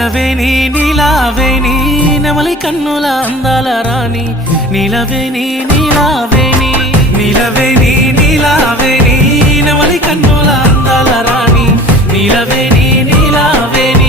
నిలవేని నీలావేని నెమలి కన్నుల అందాల రాణి నిలవేని నీలావేని నిలవేని నీలావేని నెమలి కన్నుల అందాల రాణి నిలవేని నీలావేని